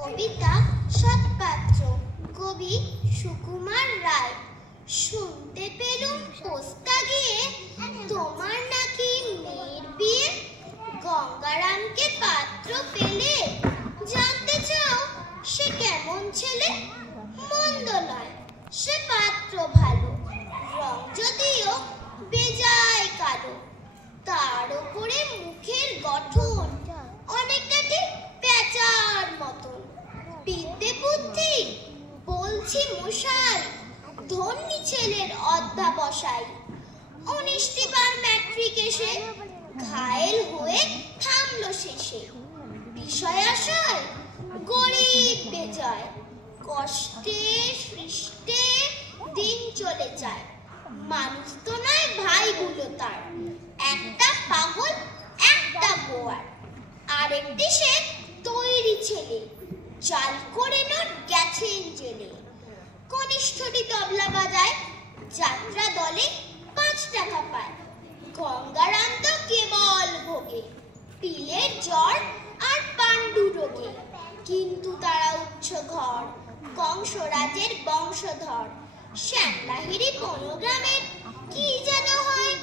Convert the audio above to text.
কবিতা সৎপাত্র, কবি সুকুমার রায়। শুনতে পেলুম পোস্তা গিয়ে তোমার নাকি মেয়ের বিয়ে। গঙ্গারামকে পাত্র পেলে জানতে চাও সে কেমন ছেলে। মন্দ নয় সে পাত্র ভালো, রং যদিও বেজায় কালো। তার উপরে মুখের গঠন অনেকটাকে পেঁচার মতন। বিদ্যে বুদ্ধি বলছি মশাই, ধন্যী ছেলের অধ্যাবসায়। 19টি বার ম্যাট্রিক এসে ঘায়েল হয়ে থামলো শেষে। বিষয় আশায় গরিব বেজায়, কষ্টে সৃষ্টে দিন চলে যায়। মানুষ তো নয় ভাইগুলো তার, একটা পাগল একটা গোয়ার। আরেকটি সে তৈরি ছেলে, চাল করে নোট গেছেন জেলে। কনিষ্ঠটি তবলা বাজায়, যাত্রা দলে 5 টাকা পায়। গঙ্গারাম তো কেবল ভোগে পিলের জ্বর আর পাণ্ডু রোগে। কিন্তু তারা উচ্চ ঘর, কংসরাজের বংশধর। শ্যামলাহিরি বনগ্রামের কি যেন হয়